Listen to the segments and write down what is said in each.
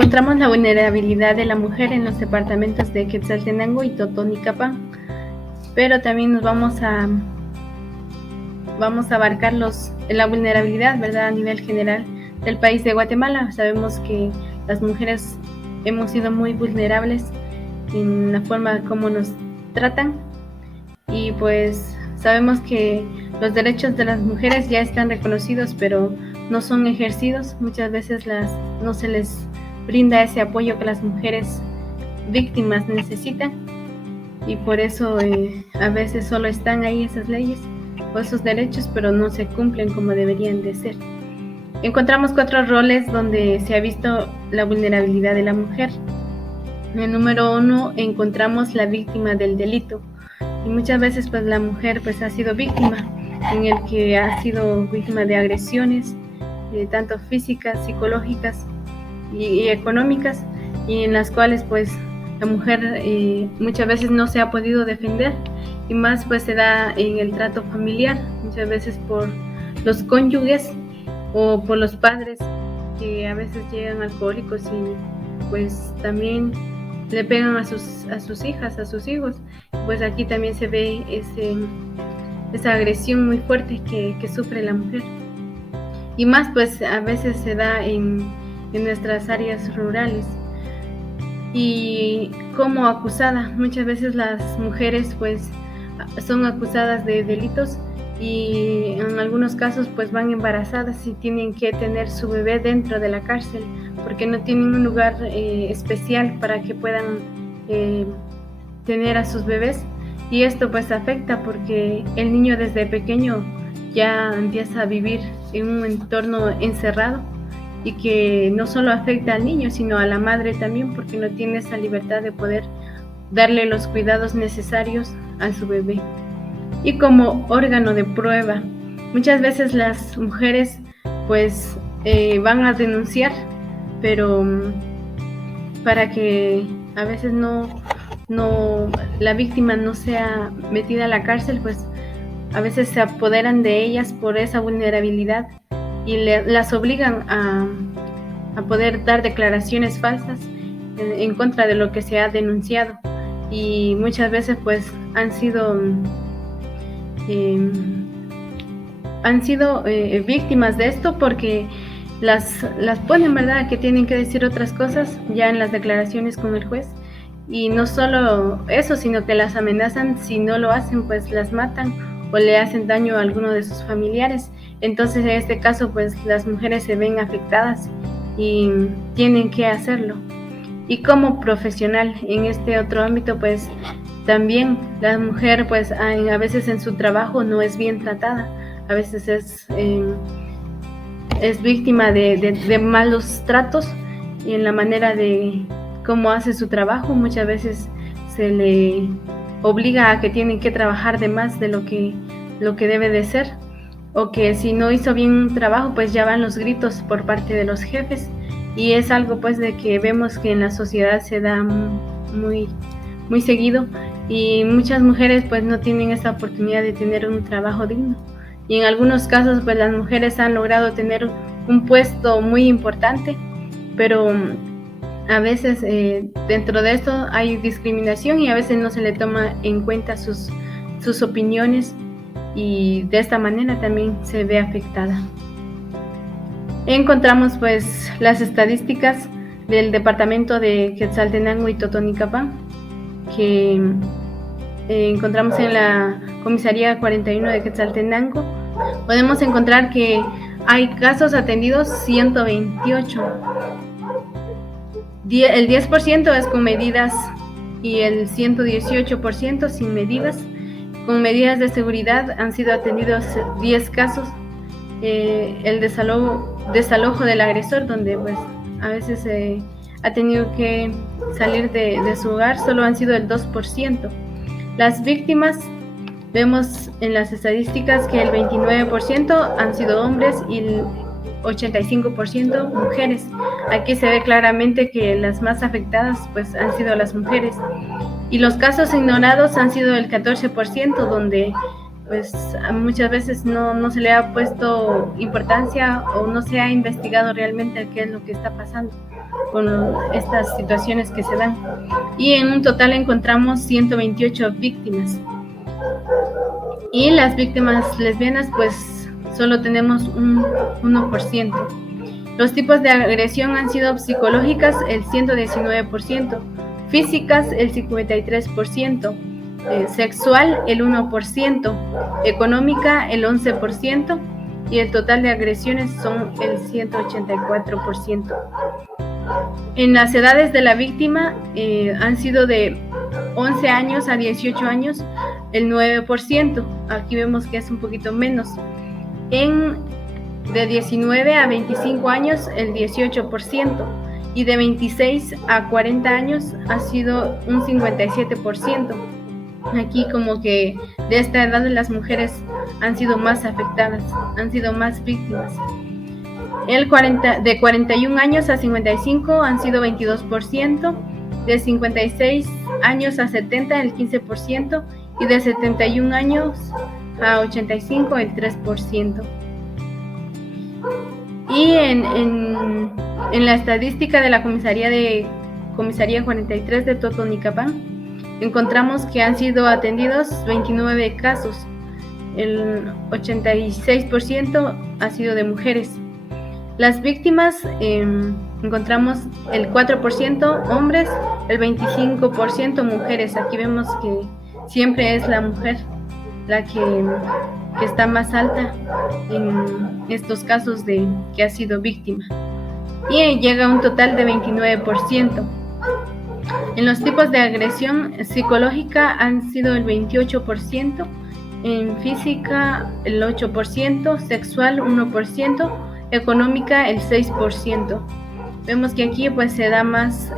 Encontramos la vulnerabilidad de la mujer en los departamentos de Quetzaltenango y Totonicapán, pero también nos vamos a abarcar la vulnerabilidad, ¿verdad?, a nivel general del país de Guatemala. Sabemos que las mujeres hemos sido muy vulnerables en la forma como nos tratan, y pues sabemos que los derechos de las mujeres ya están reconocidos, pero no son ejercidos. Muchas veces no se les brinda ese apoyo que las mujeres víctimas necesitan, y por eso a veces solo están ahí esas leyes o esos derechos, pero no se cumplen como deberían de ser. Encontramos 4 roles donde se ha visto la vulnerabilidad de la mujer. En el número 1 encontramos la víctima del delito, y muchas veces pues la mujer pues ha sido víctima, en el que ha sido víctima de agresiones, tanto físicas, psicológicas y económicas, y en las cuales pues la mujer muchas veces no se ha podido defender, y más pues se da en el trato familiar, muchas veces por los cónyuges o por los padres, que a veces llegan alcohólicos y pues también le pegan a sus hijas, a sus hijos. Pues aquí también se ve esa agresión muy fuerte que sufre la mujer, y más pues a veces se da en nuestras áreas rurales. Y como acusada, muchas veces las mujeres pues son acusadas de delitos, y en algunos casos pues van embarazadas y tienen que tener su bebé dentro de la cárcel, porque no tienen un lugar especial para que puedan tener a sus bebés. Y esto pues afecta, porque el niño desde pequeño ya empieza a vivir en un entorno encerrado, y que no solo afecta al niño, sino a la madre también, porque no tiene esa libertad de poder darle los cuidados necesarios a su bebé. Y como órgano de prueba, muchas veces las mujeres pues van a denunciar, pero para que a veces la víctima no sea metida a la cárcel, pues a veces se apoderan de ellas por esa vulnerabilidad y las obligan a poder dar declaraciones falsas en contra de lo que se ha denunciado, y muchas veces pues han sido víctimas de esto, porque las ponen, ¿verdad?, que tienen que decir otras cosas ya en las declaraciones con el juez. Y no solo eso, sino que las amenazan, si no lo hacen pues las matan o le hacen daño a alguno de sus familiares. Entonces en este caso pues las mujeres se ven afectadas y tienen que hacerlo. Y como profesional en este otro ámbito pues también la mujer pues a veces en su trabajo no es bien tratada, a veces es víctima de malos tratos, y en la manera de cómo hace su trabajo muchas veces se le obliga a que tienen que trabajar de más de lo que debe de ser, o que si no hizo bien un trabajo pues ya van los gritos por parte de los jefes, y es algo pues de que vemos que en la sociedad se da muy, muy seguido, y muchas mujeres pues no tienen esta oportunidad de tener un trabajo digno, y en algunos casos pues las mujeres han logrado tener un puesto muy importante, pero a veces dentro de esto hay discriminación, y a veces no se le toma en cuenta sus opiniones, y de esta manera también se ve afectada. Encontramos pues las estadísticas del departamento de Quetzaltenango y Totonicapán, que encontramos en la comisaría 41 de Quetzaltenango. Podemos encontrar que hay casos atendidos 128. El 10% es con medidas y el 118% sin medidas. Con medidas de seguridad han sido atendidos 10 casos. El desalojo del agresor, donde pues a veces ha tenido que salir de su hogar, solo han sido el 2%. Las víctimas, vemos en las estadísticas que el 29% han sido hombres y el 85% mujeres. Aquí se ve claramente que las más afectadas pues han sido las mujeres, y los casos ignorados han sido el 14%, donde pues muchas veces no se le ha puesto importancia o no se ha investigado realmente qué es lo que está pasando. con estas situaciones que se dan. Y en un total encontramos 128 víctimas. Y las víctimas lesbianas, pues solo tenemos un 1%. Los tipos de agresión han sido psicológicas el 119%, físicas el 53%, sexual el 1%, económica el 11% y el total de agresiones son el 184%. En las edades de la víctima han sido de 11 años a 18 años el 9%, aquí vemos que es un poquito menos. De 19 a 25 años el 18% y de 26 a 40 años ha sido un 57%. Aquí como que de esta edad las mujeres han sido más afectadas, han sido más víctimas. De 41 años a 55 han sido 22%, de 56 años a 70 el 15% y de 71 años a 85 el 3%. Y en la estadística de la Comisaría 43 de Totonicapán encontramos que han sido atendidos 29 casos, el 86% ha sido de mujeres. Las víctimas encontramos el 4% hombres, el 25% mujeres. Aquí vemos que siempre es la mujer la que está más alta en estos casos de que ha sido víctima. Y llega a un total de 29%. En los tipos de agresión psicológica han sido el 28%, en física el 8%, sexual 1%, económica el 6%. Vemos que aquí pues se da más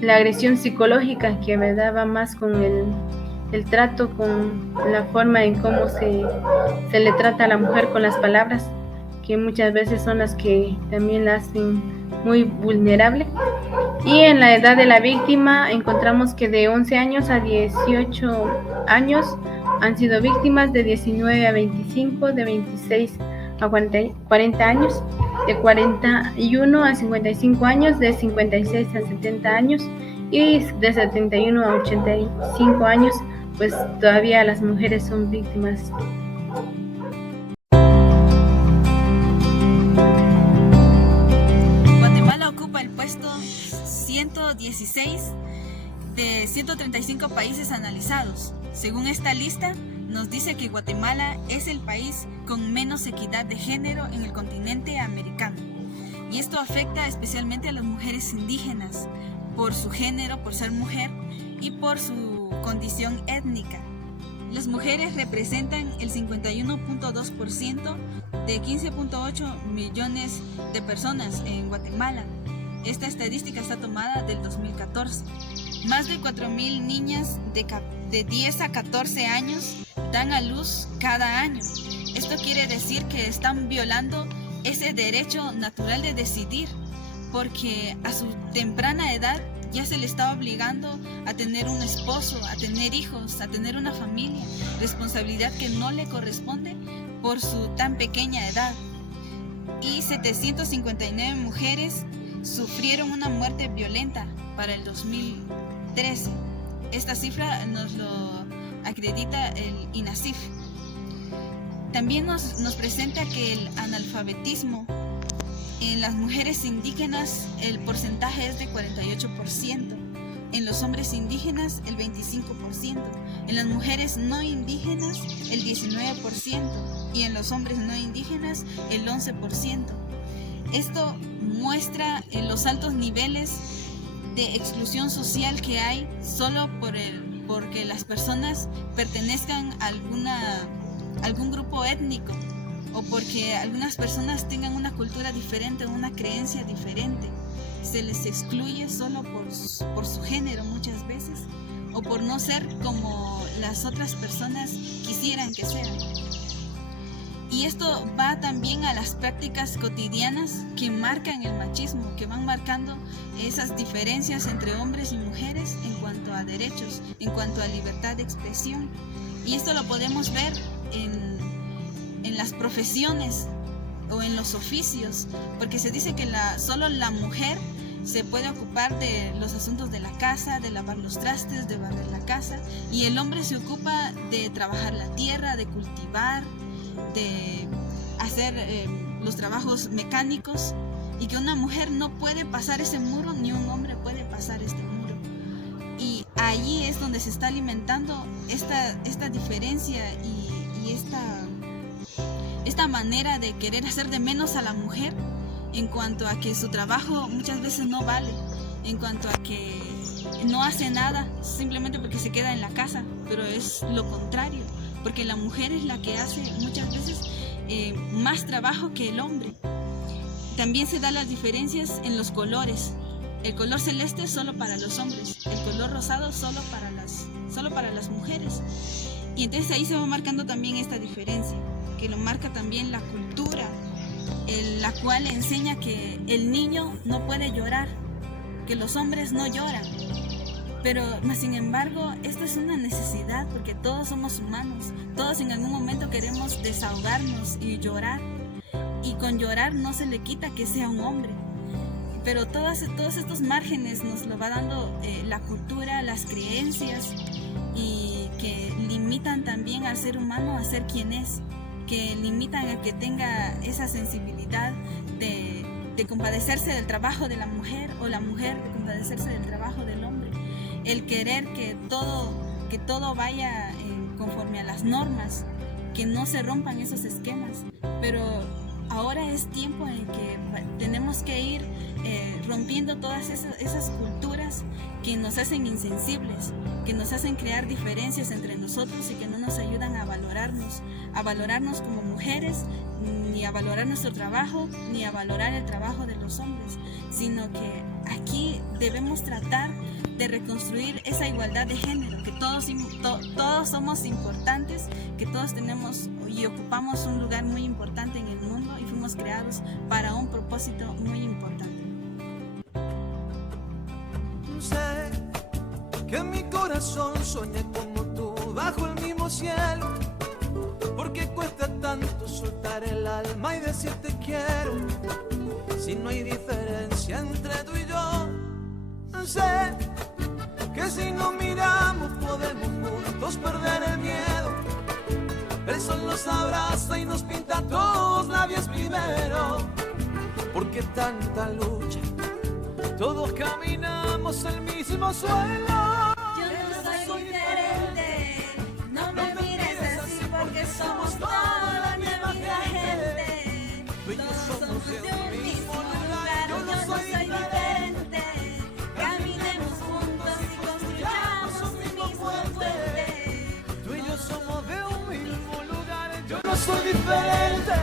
la agresión psicológica, que me daba más con el trato, con la forma en cómo se le trata a la mujer con las palabras, que muchas veces son las que también la hacen muy vulnerable. Y en la edad de la víctima encontramos que de 11 años a 18 años han sido víctimas, de 19 a 25, de 26 a 40 años, de 41 a 55 años, de 56 a 70 años y de 71 a 85 años, pues todavía las mujeres son víctimas. Guatemala ocupa el puesto 116 de 135 países analizados. Según esta lista, nos dice que Guatemala es el país con menos equidad de género en el continente americano. Y esto afecta especialmente a las mujeres indígenas por su género, por ser mujer y por su condición étnica. Las mujeres representan el 51.2% de 15.8 millones de personas en Guatemala. Esta estadística está tomada del 2014. Más de 4.000 niñas de 10 a 14 años dan a luz cada año. Esto quiere decir que están violando ese derecho natural de decidir, porque a su temprana edad ya se le está obligando a tener un esposo, a tener hijos, a tener una familia, responsabilidad que no le corresponde por su tan pequeña edad. Y 759 mujeres sufrieron una muerte violenta para el 2013. Esta cifra nos lo acredita el INACIF. También nos presenta que el analfabetismo en las mujeres indígenas el porcentaje es de 48%, en los hombres indígenas el 25%, en las mujeres no indígenas el 19% y en los hombres no indígenas el 11%. Esto muestra los altos niveles de exclusión social que hay solo porque las personas pertenezcan a algún grupo étnico, o porque algunas personas tengan una cultura diferente o una creencia diferente. Se les excluye solo por su género muchas veces, o por no ser como las otras personas quisieran que sean. Y esto va también a las prácticas cotidianas que marcan el machismo, que van marcando esas diferencias entre hombres y mujeres en cuanto a derechos, en cuanto a libertad de expresión. Y esto lo podemos ver en las profesiones o en los oficios, porque se dice que solo la mujer se puede ocupar de los asuntos de la casa, de lavar los trastes, de barrer la casa, y el hombre se ocupa de trabajar la tierra, de cultivar, de hacer los trabajos mecánicos, y que una mujer no puede pasar ese muro ni un hombre puede pasar este muro. Y allí es donde se está alimentando esta diferencia y esta manera de querer hacer de menos a la mujer, en cuanto a que su trabajo muchas veces no vale, en cuanto a que no hace nada simplemente porque se queda en la casa, pero es lo contrario, porque la mujer es la que hace muchas veces más trabajo que el hombre. También se dan las diferencias en los colores. El color celeste solo para los hombres, el color rosado solo para las mujeres. Y entonces ahí se va marcando también esta diferencia, que lo marca también la cultura, la cual enseña que el niño no puede llorar, que los hombres no lloran. Pero sin embargo, esta es una necesidad, porque todos somos humanos, todos en algún momento queremos desahogarnos y llorar, y con llorar no se le quita que sea un hombre. Pero todos estos márgenes nos lo va dando la cultura, las creencias, y que limitan también al ser humano a ser quien es, que limitan a que tenga esa sensibilidad de compadecerse del trabajo de la mujer, o la mujer de compadecerse del trabajo del hombre, el querer que todo vaya conforme a las normas, que no se rompan esos esquemas. Pero ahora es tiempo en que tenemos que ir rompiendo todas esas culturas que nos hacen insensibles, que nos hacen crear diferencias entre nosotros y que no nos ayudan a valorarnos como mujeres, ni a valorar nuestro trabajo, ni a valorar el trabajo de los hombres, sino que aquí debemos tratar de reconstruir esa igualdad de género, que todos somos importantes, que todos tenemos y ocupamos un lugar muy importante en el mundo y fuimos creados para un propósito muy importante. Sé que mi corazón sueña como tú bajo el mismo cielo, porque cuesta tanto soltar el alma y decir te quiero, si no hay diferencia entre tú y yo. Sé que si nos miramos podemos juntos perder el miedo. El sol nos abraza y nos pinta a todos labios primero. Porque tanta lucha, todos caminamos el mismo suelo. Yo no soy diferente, no me mires así porque somos toda la misma gente. Todos somos de un mismo lugar, yo no soy diferente. Caminemos juntos y construyamos un mismo puente. Tú y yo somos de un mismo lugar, yo no soy diferente.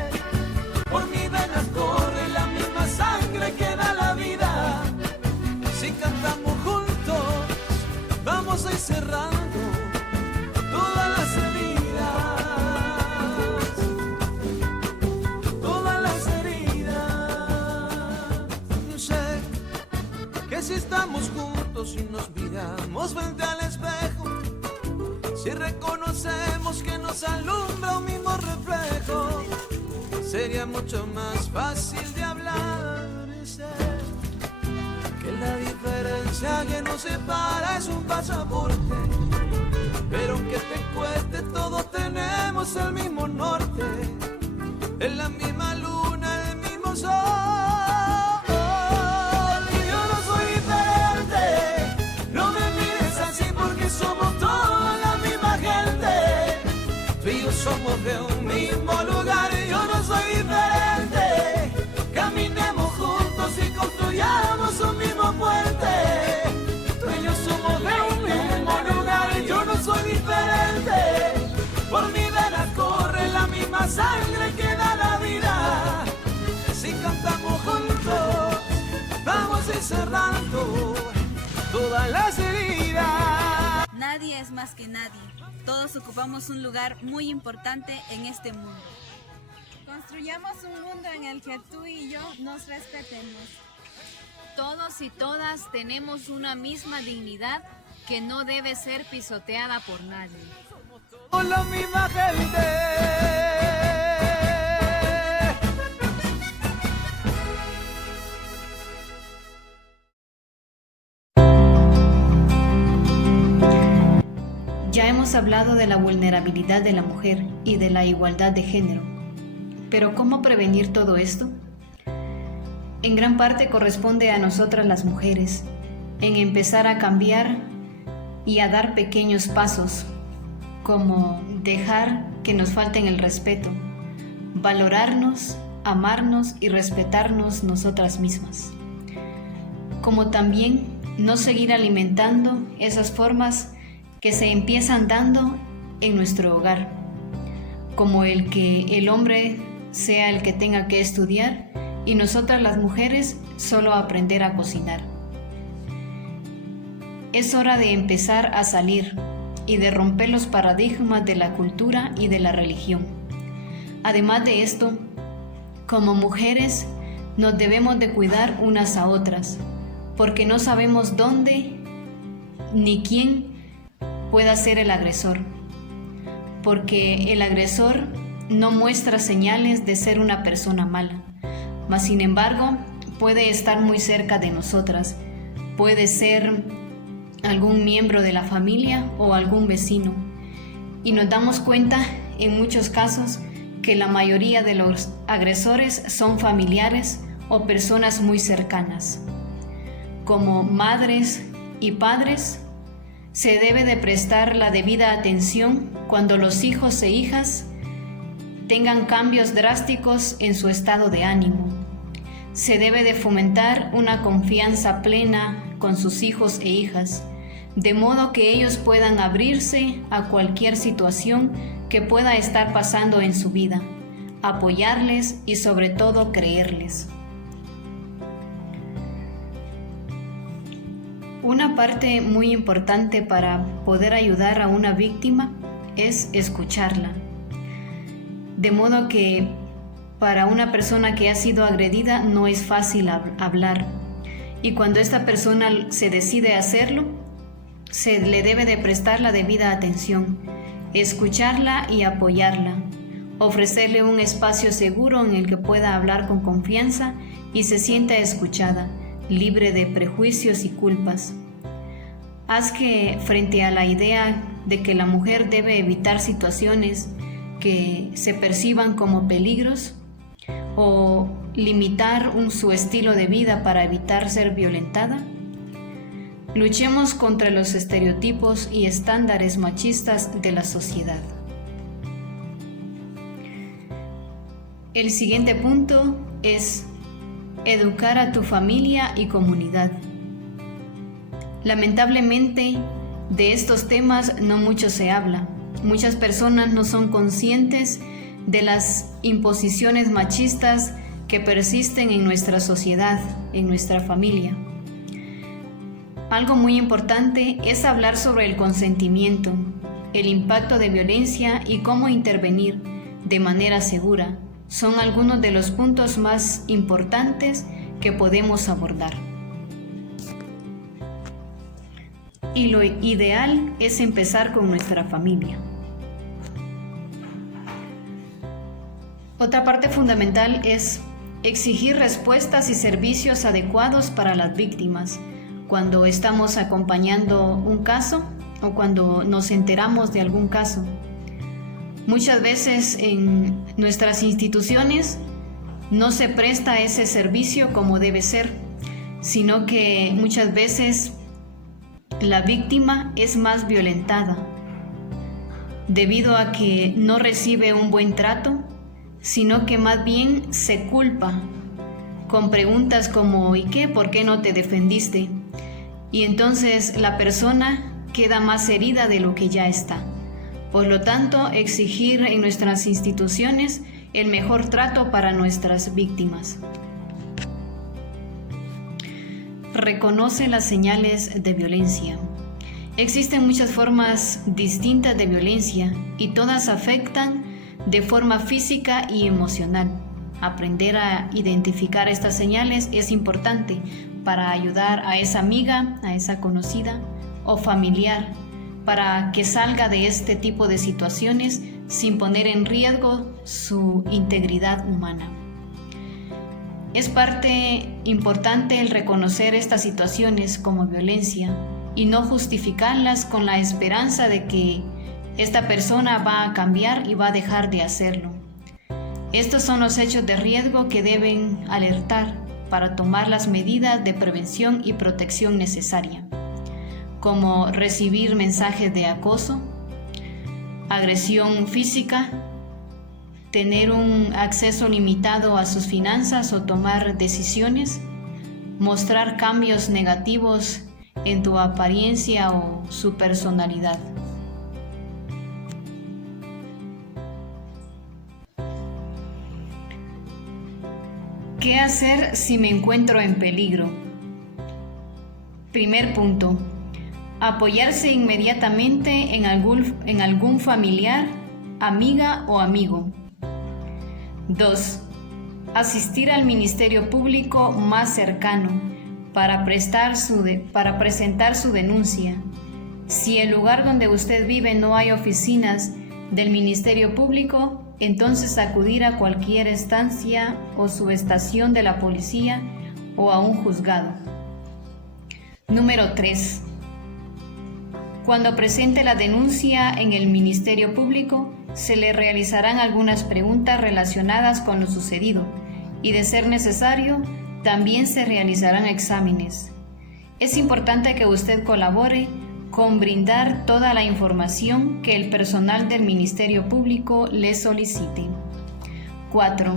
Por mi venas corre la misma sangre que da la vida. Si cantamos juntos, vamos a ir cerrando todas las heridas. Todas las heridas. Sé que si estamos juntos y nos miramos frente al espejo, si reconocemos que nos alumbra un mismo reflejo, sería mucho más fácil de hablar. Sé que la diferencia que nos separa es un pasaporte, pero aunque te cueste todos tenemos el mismo norte, en la misma luna, el mismo sol. Y yo no soy diferente, no me mires así porque somos toda la misma gente. Tú y yo somos de un mismo lugar, yo no soy diferente. Caminemos juntos y construyamos un mismo puente. Tú y yo somos de un mismo lugar, yo no soy diferente. Por mi venas corre la misma sangre que da la vida. Si cantamos juntos, vamos a ir cerrando todas las heridas. Nadie es más que nadie. Todos ocupamos un lugar muy importante en este mundo. Construyamos un mundo en el que tú y yo nos respetemos. Todos y todas tenemos una misma dignidad que no debe ser pisoteada por nadie. Con la misma gente. hemos hablado de la vulnerabilidad de la mujer y de la igualdad de género. Pero ¿cómo prevenir todo esto? En gran parte corresponde a nosotras las mujeres, en empezar a cambiar y a dar pequeños pasos, como dejar que nos falten el respeto, valorarnos, amarnos y respetarnos nosotras mismas. Como también no seguir alimentando esas formas que se empiezan dando en nuestro hogar, como el que el hombre sea el que tenga que estudiar y nosotras las mujeres solo aprender a cocinar. Es hora de empezar a salir y de romper los paradigmas de la cultura y de la religión. Además de esto, como mujeres nos debemos de cuidar unas a otras, porque no sabemos dónde ni quién pueda ser el agresor, porque el agresor no muestra señales de ser una persona mala, mas sin embargo puede estar muy cerca de nosotras, puede ser algún miembro de la familia o algún vecino, y nos damos cuenta en muchos casos que la mayoría de los agresores son familiares o personas muy cercanas. Como madres y padres, se debe de prestar la debida atención cuando los hijos e hijas tengan cambios drásticos en su estado de ánimo. Se debe de fomentar una confianza plena con sus hijos e hijas, de modo que ellos puedan abrirse a cualquier situación que pueda estar pasando en su vida, apoyarles y sobre todo creerles. Una parte muy importante para poder ayudar a una víctima es escucharla. De modo que para una persona que ha sido agredida no es fácil hablar. Y cuando esta persona se decide hacerlo, se le debe de prestar la debida atención, escucharla y apoyarla, ofrecerle un espacio seguro en el que pueda hablar con confianza y se sienta escuchada, libre de prejuicios y culpas. Haz que frente a la idea de que la mujer debe evitar situaciones que se perciban como peligros o limitar su estilo de vida para evitar ser violentada, luchemos contra los estereotipos y estándares machistas de la sociedad. El siguiente punto es educar a tu familia y comunidad. Lamentablemente, de estos temas no mucho se habla. Muchas personas no son conscientes de las imposiciones machistas que persisten en nuestra sociedad, en nuestra familia. Algo muy importante es hablar sobre el consentimiento, el impacto de violencia y cómo intervenir de manera segura. Son algunos de los puntos más importantes que podemos abordar. Y lo ideal es empezar con nuestra familia. Otra parte fundamental es exigir respuestas y servicios adecuados para las víctimas cuando estamos acompañando un caso o cuando nos enteramos de algún caso. Muchas veces en nuestras instituciones no se presta ese servicio como debe ser, sino que muchas veces la víctima es más violentada debido a que no recibe un buen trato, sino que más bien se culpa con preguntas como ¿y qué? ¿Por qué no te defendiste? Y entonces la persona queda más herida de lo que ya está. Por lo tanto, exigir en nuestras instituciones el mejor trato para nuestras víctimas. Reconoce las señales de violencia. Existen muchas formas distintas de violencia y todas afectan de forma física y emocional. Aprender a identificar estas señales es importante para ayudar a esa amiga, a esa conocida o familiar para que salga de este tipo de situaciones sin poner en riesgo su integridad humana. Es parte importante el reconocer estas situaciones como violencia y no justificarlas con la esperanza de que esta persona va a cambiar y va a dejar de hacerlo. Estos son los hechos de riesgo que deben alertar para tomar las medidas de prevención y protección necesaria, como recibir mensajes de acoso, agresión física, tener un acceso limitado a sus finanzas o tomar decisiones, mostrar cambios negativos en tu apariencia o su personalidad. ¿Qué hacer si me encuentro en peligro? Primer punto. Apoyarse inmediatamente en algún familiar, amiga o amigo. 2. Asistir al Ministerio Público más cercano para presentar su denuncia. Si el lugar donde usted vive no hay oficinas del Ministerio Público, entonces acudir a cualquier estancia o subestación de la policía o a un juzgado. Número 3. Cuando presente la denuncia en el Ministerio Público, se le realizarán algunas preguntas relacionadas con lo sucedido y, de ser necesario, también se realizarán exámenes. Es importante que usted colabore con brindar toda la información que el personal del Ministerio Público le solicite. 4.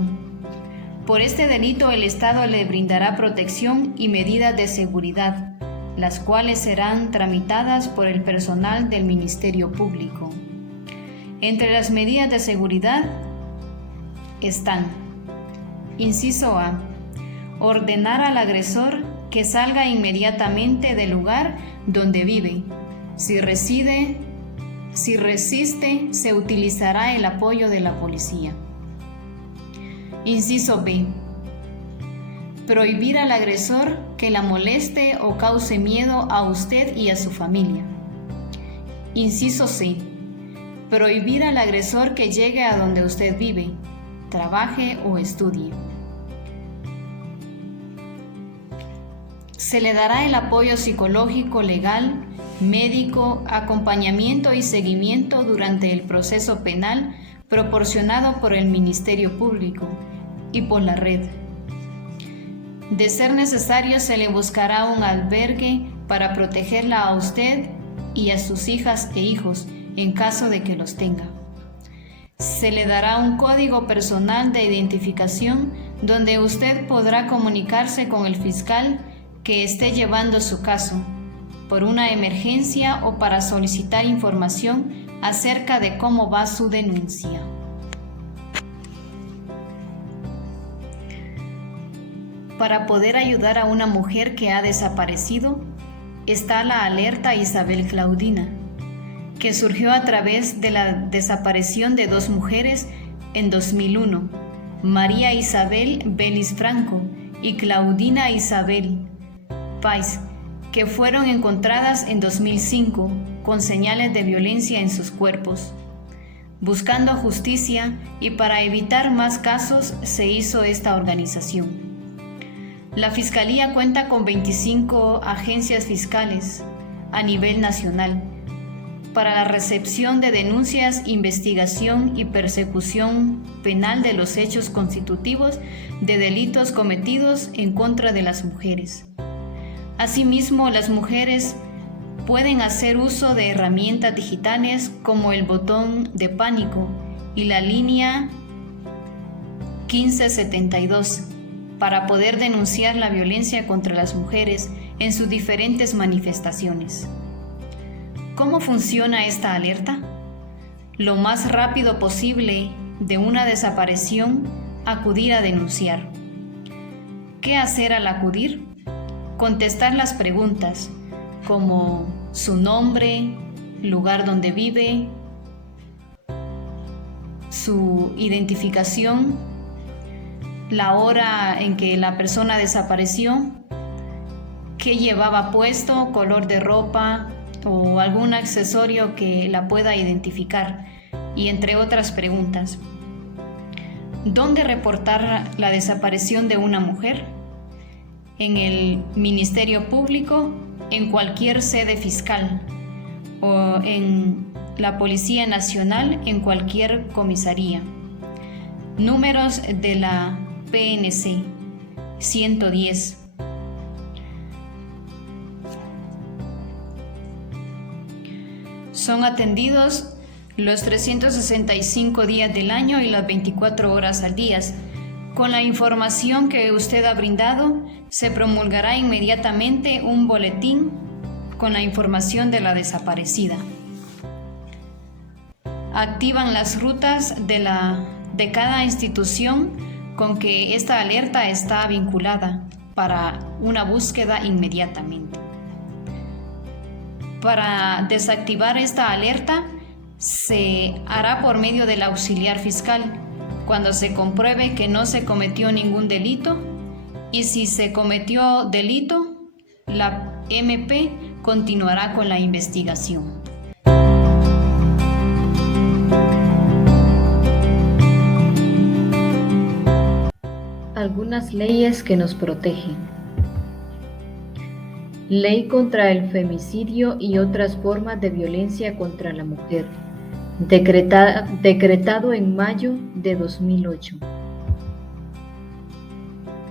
Por este delito el Estado le brindará protección y medidas de seguridad, las cuales serán tramitadas por el personal del Ministerio Público. Entre las medidas de seguridad están: inciso A. Ordenar al agresor que salga inmediatamente del lugar donde vive. Si resiste, se utilizará el apoyo de la policía. Inciso B. Prohibir al agresor que la moleste o cause miedo a usted y a su familia. Inciso C. Prohibir al agresor que llegue a donde usted vive, trabaje o estudie. Se le dará el apoyo psicológico, legal, médico, acompañamiento y seguimiento durante el proceso penal proporcionado por el Ministerio Público y por la red. De ser necesario, se le buscará un albergue para protegerla a usted y a sus hijas e hijos en caso de que los tenga. Se le dará un código personal de identificación donde usted podrá comunicarse con el fiscal que esté llevando su caso por una emergencia o para solicitar información acerca de cómo va su denuncia. Para poder ayudar a una mujer que ha desaparecido, está la alerta Isabel Claudina, que surgió a través de la desaparición de dos mujeres en 2001, María Isabel Belis Franco y Claudina Isabel Pais, que fueron encontradas en 2005 con señales de violencia en sus cuerpos. Buscando justicia y para evitar más casos se hizo esta organización. La Fiscalía cuenta con 25 agencias fiscales a nivel nacional para la recepción de denuncias, investigación y persecución penal de los hechos constitutivos de delitos cometidos en contra de las mujeres. Asimismo, las mujeres pueden hacer uso de herramientas digitales como el botón de pánico y la línea 1572 para poder denunciar la violencia contra las mujeres en sus diferentes manifestaciones. ¿Cómo funciona esta alerta? Lo más rápido posible de una desaparición, acudir a denunciar. ¿Qué hacer al acudir? Contestar las preguntas como su nombre, lugar donde vive, su identificación, la hora en que la persona desapareció, qué llevaba puesto, color de ropa o algún accesorio que la pueda identificar, y entre otras preguntas. ¿Dónde reportar la desaparición de una mujer? En el Ministerio Público, en cualquier sede fiscal o en la Policía Nacional en cualquier comisaría. Números de la PNC 110. Son atendidos los 365 días del año y las 24 horas al día. Con la información que usted ha brindado, se promulgará inmediatamente un boletín con la información de la desaparecida. Activan las rutas de cada institución con que esta alerta está vinculada para una búsqueda inmediatamente. Para desactivar esta alerta, se hará por medio del auxiliar fiscal cuando se compruebe que no se cometió ningún delito, y si se cometió delito, la MP continuará con la investigación. Algunas leyes que nos protegen. Ley contra el femicidio y otras formas de violencia contra la mujer, decretado en mayo de 2008.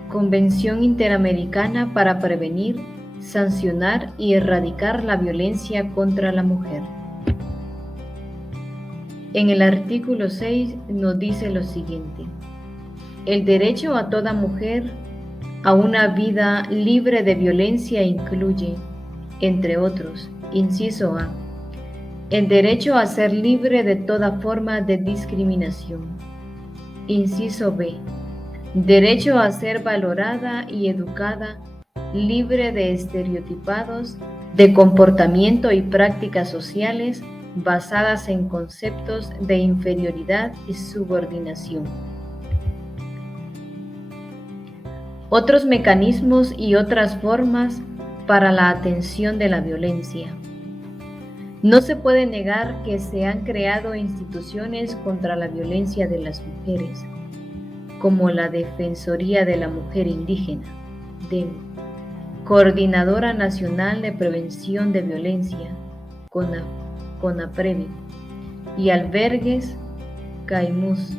Convención Interamericana para prevenir, sancionar y erradicar la violencia contra la mujer. En el artículo 6 nos dice lo siguiente: el derecho a toda mujer a una vida libre de violencia incluye, entre otros, inciso A, el derecho a ser libre de toda forma de discriminación. Inciso B, derecho a ser valorada y educada, libre de estereotipados de comportamiento y prácticas sociales basadas en conceptos de inferioridad y subordinación. Otros mecanismos y otras formas para la atención de la violencia. No se puede negar que se han creado instituciones contra la violencia de las mujeres, como la Defensoría de la Mujer Indígena, DEMI, Coordinadora Nacional de Prevención de Violencia, CONAPREVI, y albergues, CAIMUS,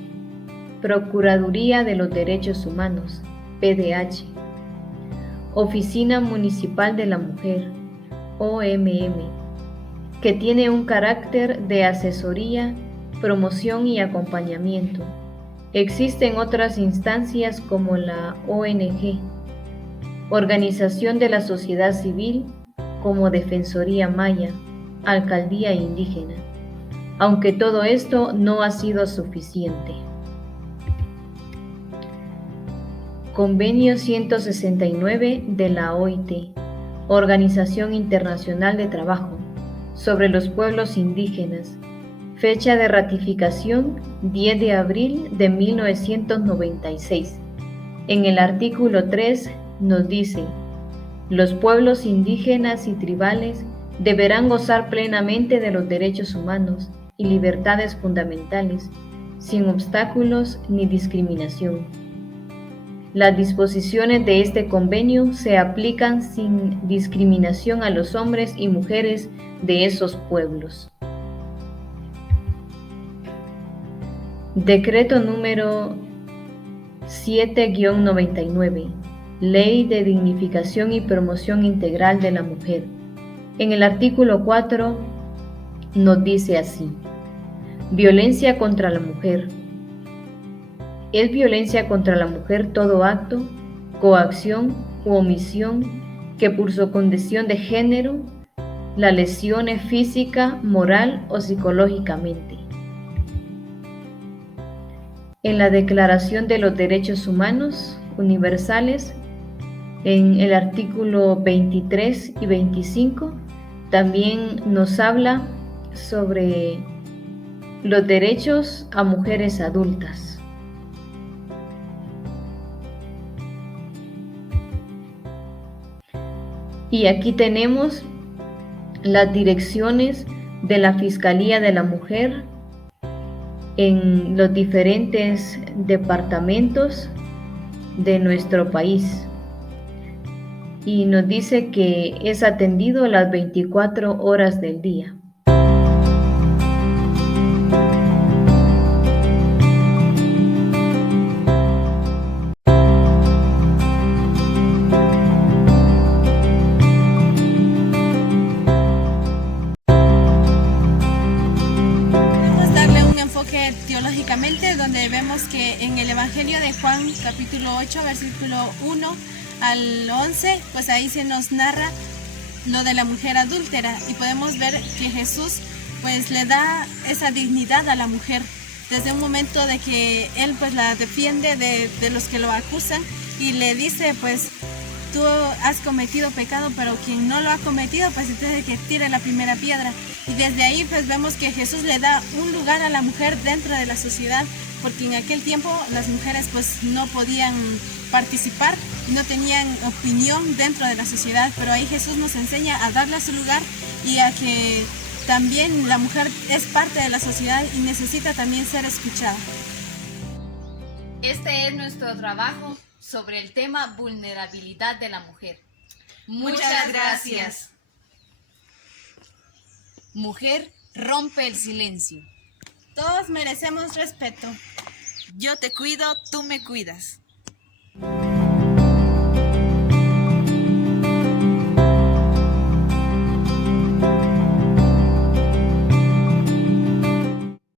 Procuraduría de los Derechos Humanos, PDH, Oficina Municipal de la Mujer, OMM, que tiene un carácter de asesoría, promoción y acompañamiento. Existen otras instancias como la ONG, Organización de la Sociedad Civil, como Defensoría Maya, Alcaldía Indígena, aunque todo esto no ha sido suficiente. Convenio 169 de la OIT, Organización Internacional de Trabajo, sobre los pueblos indígenas. Fecha de ratificación 10 de abril de 1996. En el artículo 3 nos dice: los pueblos indígenas y tribales deberán gozar plenamente de los derechos humanos y libertades fundamentales, sin obstáculos ni discriminación. Las disposiciones de este convenio se aplican sin discriminación a los hombres y mujeres de esos pueblos. Decreto número 7-99, Ley de Dignificación y Promoción Integral de la Mujer. En el artículo 4 nos dice así: violencia contra la mujer. Es violencia contra la mujer todo acto, coacción u omisión que por su condición de género la lesione física, moral o psicológicamente. En la Declaración de los Derechos Humanos Universales, en el artículo 23 y 25, también nos habla sobre los derechos a mujeres adultas. Y aquí tenemos las direcciones de la Fiscalía de la Mujer en los diferentes departamentos de nuestro país. Y nos dice que es atendido las 24 horas del día. lógicamente, donde vemos que en el Evangelio de Juan, capítulo 8, versículo 1 al 11, pues ahí se nos narra lo de la mujer adúltera y podemos ver que Jesús pues le da esa dignidad a la mujer desde un momento de que él pues la defiende de los que lo acusan y le dice pues tú has cometido pecado, pero quien no lo ha cometido pues entonces que tire la primera piedra. Y desde ahí pues vemos que Jesús le da un lugar a la mujer dentro de la sociedad, porque en aquel tiempo las mujeres pues no podían participar y no tenían opinión dentro de la sociedad, pero ahí Jesús nos enseña a darle su lugar y a que también la mujer es parte de la sociedad y necesita también ser escuchada. Este es nuestro trabajo sobre el tema vulnerabilidad de la mujer. Muchas gracias. Mujer, rompe el silencio. Todos merecemos respeto. Yo te cuido, tú me cuidas.